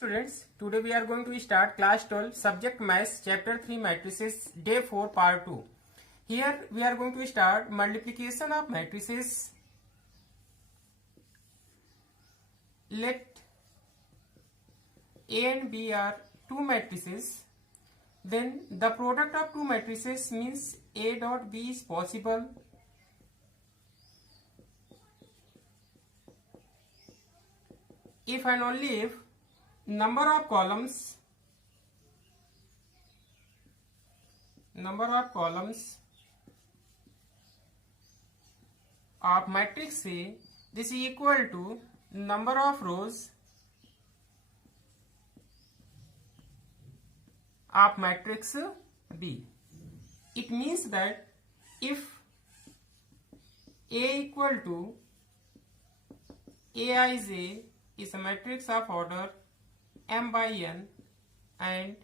Students, today we are going to start class 12 subject maths chapter 3 matrices day 4 part 2. Here we are going to start multiplication of matrices. Let A and B are two matrices. Then the product of two matrices means A dot B is possible. If and only if number of columns of matrix A, this is equal to number of rows of matrix B. It means that if A equal to Aij is a matrix of order m by n and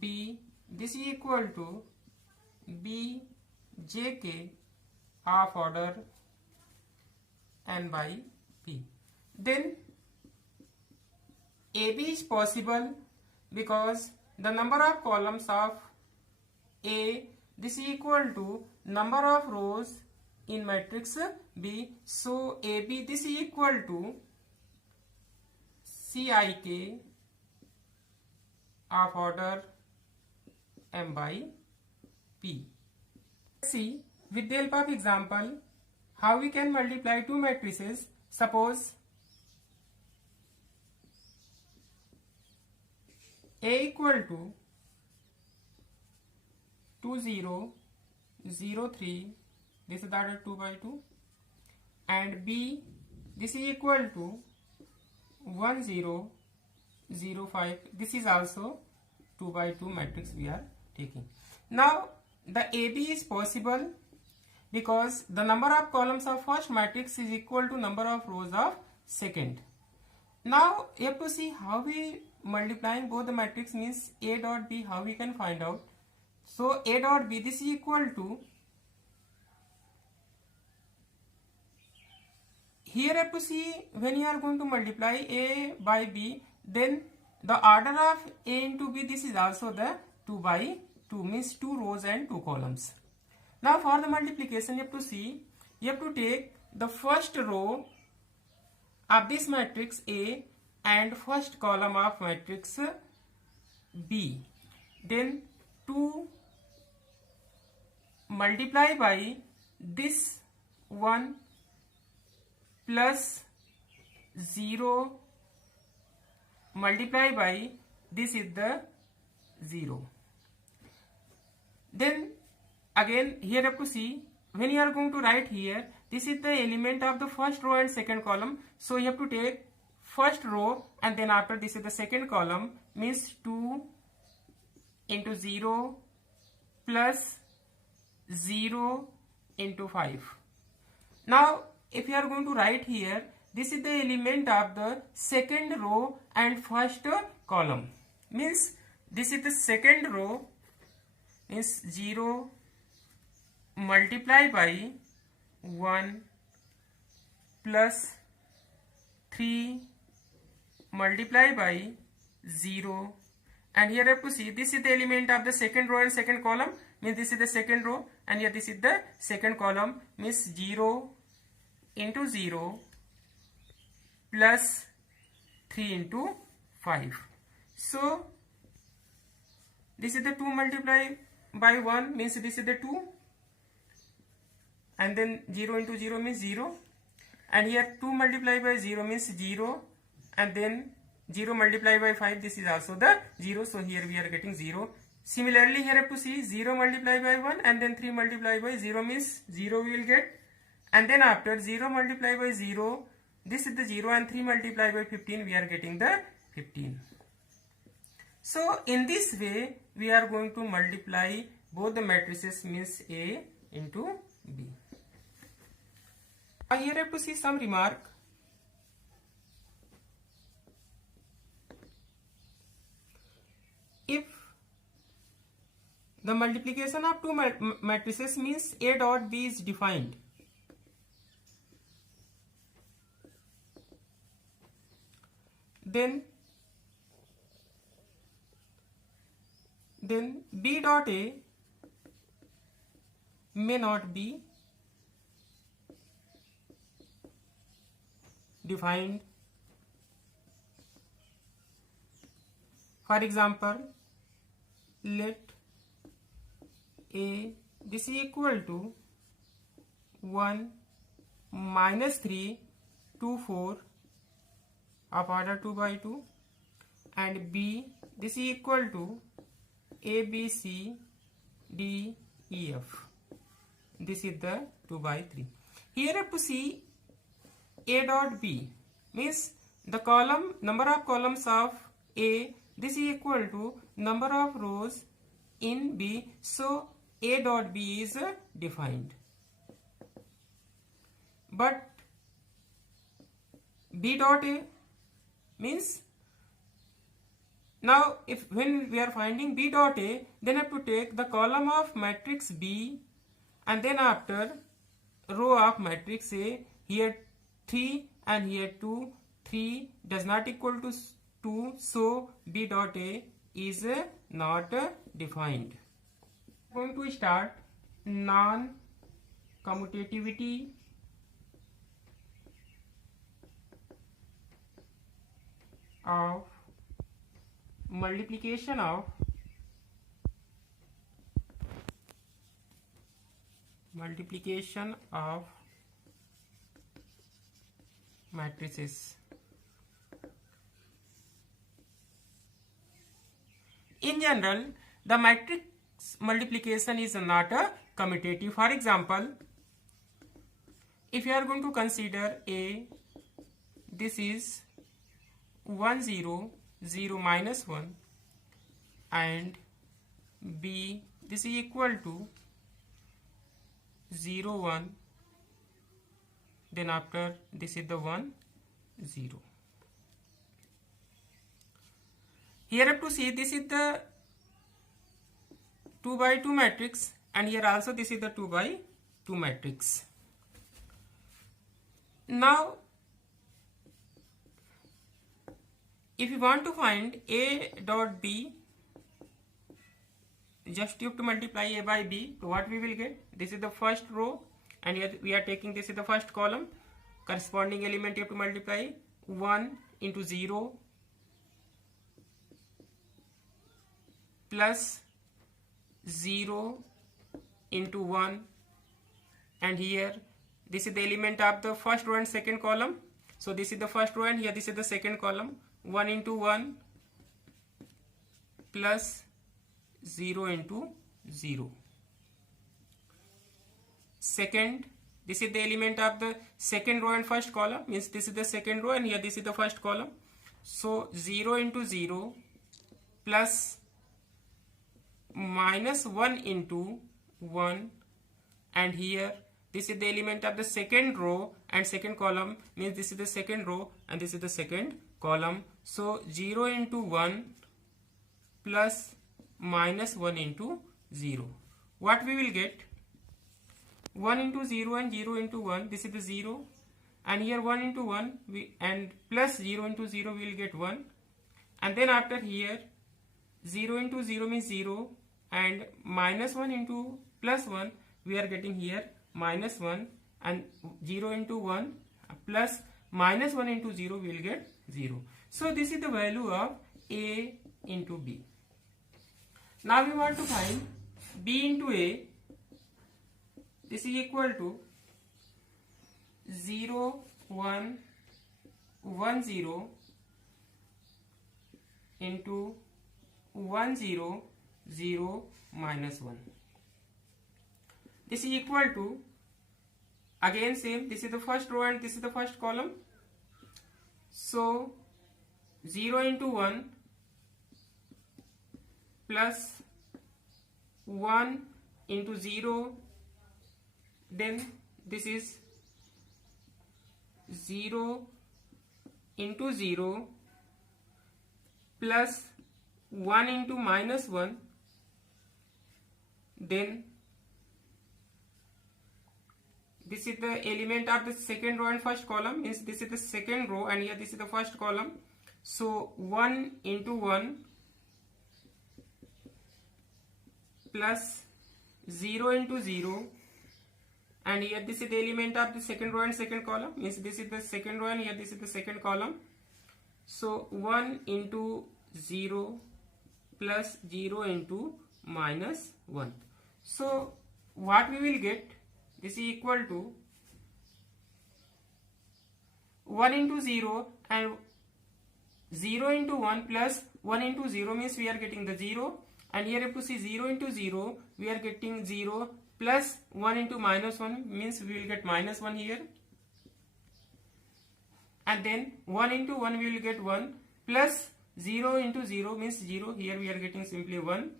B, this is equal to Bjk of order n by p, then AB is possible because the number of columns of A, this is equal to number of rows in matrix B. So AB, this is equal to Cik of order m by p. Let's see with the help of example how we can multiply two matrices. Suppose A equal to 2 0 0 3, this is that 2 by 2, and B, this is equal to 1 0 0 5, this is also 2 by 2 matrix we are taking. Now the AB is possible because the number of columns of first matrix is equal to number of rows of second. Now you have to see how we multiplying both the matrix means A dot B, how we can find out. So A dot B, this is equal to, here you have to see when you are going to multiply A by B, then the order of A into B, this is also the 2 by 2, means 2 rows and 2 columns. Now for the multiplication you have to see, you have to take the first row of this matrix A and first column of matrix B, then 2 multiply by this 1 plus 0 multiply by this is the 0. Then again here you have to see when you are going to write here, this is the element of the first row and second column. So you have to take first row and then after this is the second column, means 2 into 0 plus 0 into 5. Now if you are going to write here, this is the element of the second row and first column, means this is the second row, means 0 multiply by 1 plus 3 multiply by 0, and here you have to see this is the element of the second row and second column, means this is the second row, and here this is the second column, means 0 into 0 plus 3 into 5. So this is the 2 multiply by 1, means this is the 2, and then 0 into 0 means 0, and here 2 multiply by 0 means 0, and then 0 multiply by 5, this is also the 0, so here we are getting 0. Similarly here you have to see 0 multiply by 1 and then 3 multiply by 0 means 0 we will get, and then after 0 multiply by 0, this is the 0, and 3 multiply by 15, we are getting the 15. So in this way we are going to multiply both the matrices, means A into B. Here you have to see some remark. If the multiplication of two matrices means A dot B is defined, then then B dot A may not be defined. For example, let A this is equal to 1 minus 3 2 4 of order 2 by 2, and B this is equal to A B C D E F. This is the 2 by 3. Here you have to see A dot B means the column number of columns of A, this is equal to number of rows in B, so A dot B is defined. But B dot A means, now if when we are finding B dot A, then have to take the column of matrix B and then after row of matrix A. Here 3 and here 2, 3 does not equal to 2, so B dot A is not defined. Going to start non-commutativity of multiplication of matrices. In general, the matrix multiplication is not a commutative. For example, if you are going to consider A, this is 1 0 0 minus 1, and B this is equal to 0 1, then after this is the 1 0. Here you have to see this is the 2 by 2 matrix, and here also this is the 2 by 2 matrix. Now if you want to find A dot B, just you have to multiply A by B. So what we will get? This is the first row, and here we are taking this is the first column. Corresponding element you have to multiply 1 into 0 plus 0 into 1, and here this is the element of the first row and second column. So this is the first row and here this is the second column. 1 into 1 plus 0 into 0. Second, this is the element of the second row and first column, means this is the second row and here this is the first column. So 0 into 0 plus minus 1 into 1, and here this is the element of the second row and second column, means this is the second row and this is the second column. So 0 into 1 plus minus 1 into 0. What we will get? 1 into 0 and 0 into 1, this is the 0, and here 1 into 1 and plus 0 into 0 we will get 1, and then after here 0 into 0 means 0, and minus 1 into plus 1 we are getting here minus 1, and 0 into 1 plus minus 1 into 0 we will get 0. So this is the value of A into B. Now we want to find B into A. This is equal to 0 1 1 0 into 1 0 0 minus 1. This is equal to, again same, this is the first row and this is the first column. So 0 into 1 plus 1 into 0, then this is 0 into 0 plus 1 into minus 1, then this is the element of the second row and first column, means this is the second row and here this is the first column. So 1 into 1 plus 0 into 0, and here this is the element of the second row and second column, means this is the second row and here this is the second column. So 1 into 0 plus 0 into minus 1. So what we will get, this is equal to 1 into 0 and 0 into 1 plus 1 into 0, means we are getting the 0, and here if you see 0 into 0 we are getting 0 plus 1 into minus 1, means we will get minus 1 here, and then 1 into 1 we will get 1 plus 0 into 0 means 0, here we are getting simply 1,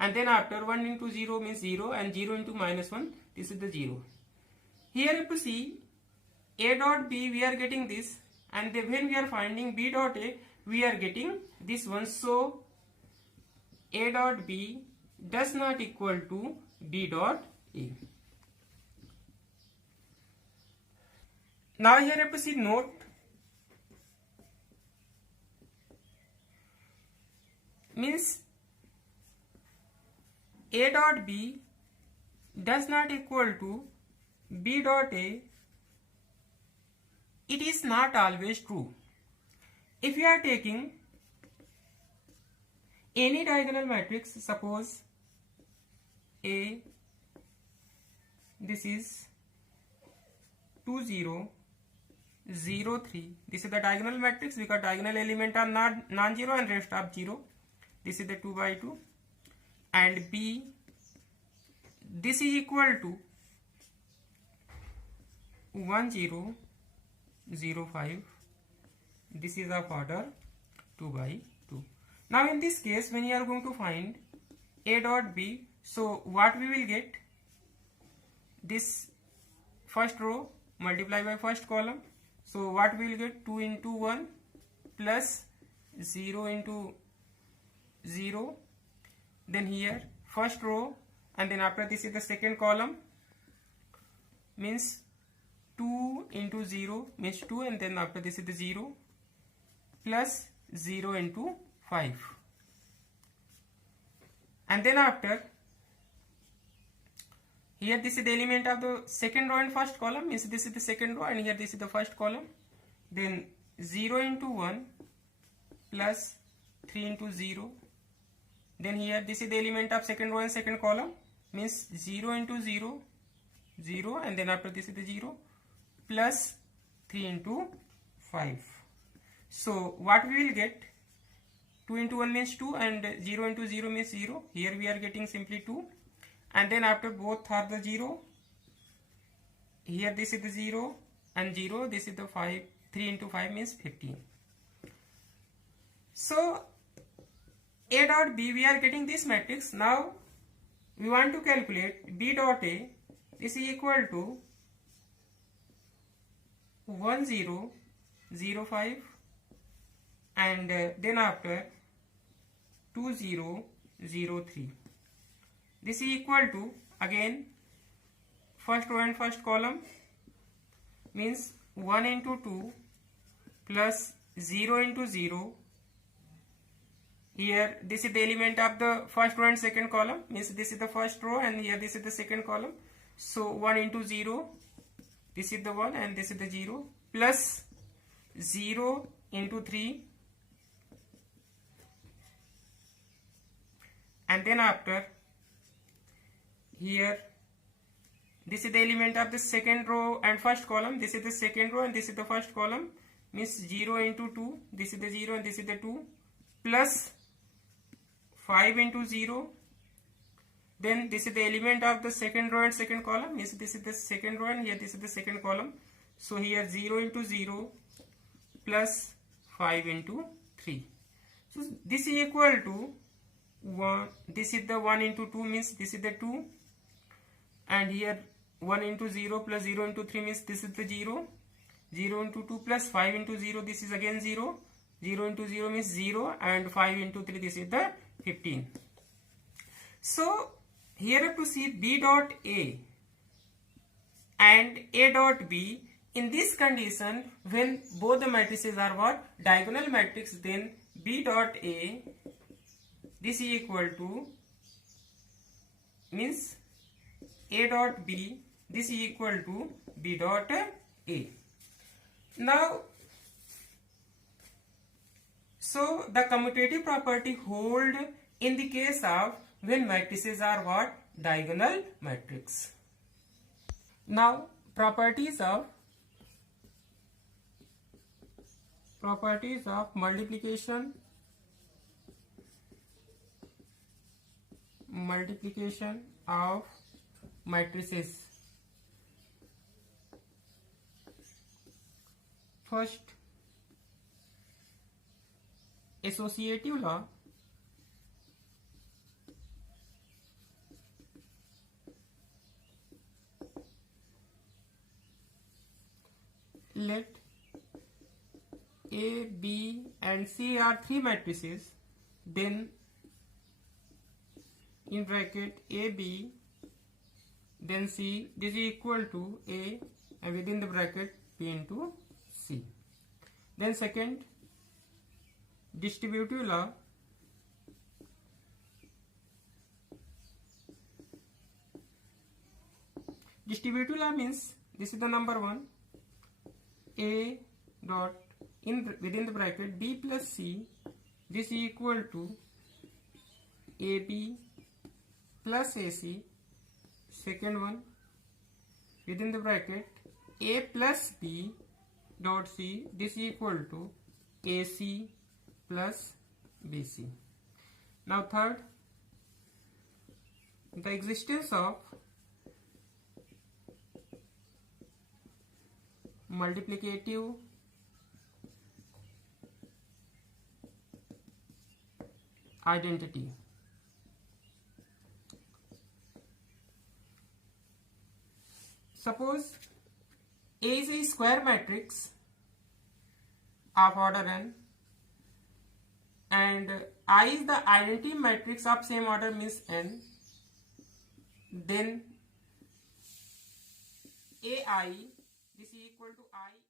and then after 1 into 0 means 0, and 0 into minus 1, this is the 0. Here if you see a dot b we are getting this, and then when we are finding b dot a we are getting this one. So a dot b does not equal to b dot a. Now here if you see note, means a dot b does not equal to b dot a. It is not always true. If you are taking any diagonal matrix, suppose A, this is 2 0 0 3, this is the diagonal matrix because diagonal element are not non-zero and rest of 0, this is the 2 by 2, and B, this is equal to 1 0 0 5, this is of order 2 by 2. Now in this case when you are going to find a dot b, so what we will get, this first row multiply by first column, so what we will get, 2 into 1 plus 0 into 0, then here first row, and then after this is the second column, means 2 into 0 means 2, and then after this is the 0 plus 0 into 5, and then after here this is the element of the second row and first column, means this is the second row and here this is the first column, then 0 into 1 plus 3 into 0, then here this is the element of second row and second column, means 0 into 0 0, and then after this is the 0 plus 3 into 5. So what we will get, 2 into 1 means 2 and 0 into 0 means 0, here we are getting simply 2, and then after both are the 0, here this is the 0 and 0, this is the 5, 3 into 5 means 15. So a dot b we are getting this matrix. Now we want to calculate b dot a, this is equal to 1 0 0 5, and then after 2 0 0 3, this is equal to again first row and first column, means 1 into 2 plus 0 into 0, here this is the element of the first row and second column, means this is the first row and here this is the second column, so 1 into 0, this is the 1 and this is the 0, plus 0 into 3, and then after here this is the element of the second row and first column, this is the second row and this is the first column, means 0 into 2, this is the 0 and this is the 2, plus 5 into 0, then this is the element of the second row and second column, means this is the second row and here this is the second column, so here 0 into 0 plus 5 into 3, so this is equal to 1, this is the 1 into 2 means this is the 2, and here 1 into 0 plus 0 into 3 means this is the 0, 0 into 2 plus 5 into 0, this is again 0, 0 into 0 means 0, and 5 into 3, this is the 15. So here to see b dot a and a dot b, in this condition when both the matrices are what, diagonal matrix, then b dot a, this is equal to means A dot B, this is equal to B dot A. Now, so the commutative property hold in the case of when matrices are what? Diagonal matrix. Now, properties of multiplication of matrices. First, associative law. Let A, B and C are three matrices, then in bracket AB, then C, this is equal to A, and within the bracket B into C. Then second, distributive law. Distributive law means this is the number one, A dot within the bracket B plus C, this is equal to AB plus AC. Second one, within the bracket A plus B dot C, this is equal to AC plus BC. Now third, the existence of multiplicative identity. Suppose A is a square matrix of order n and I is the identity matrix of same order means n, then AI, this is equal to I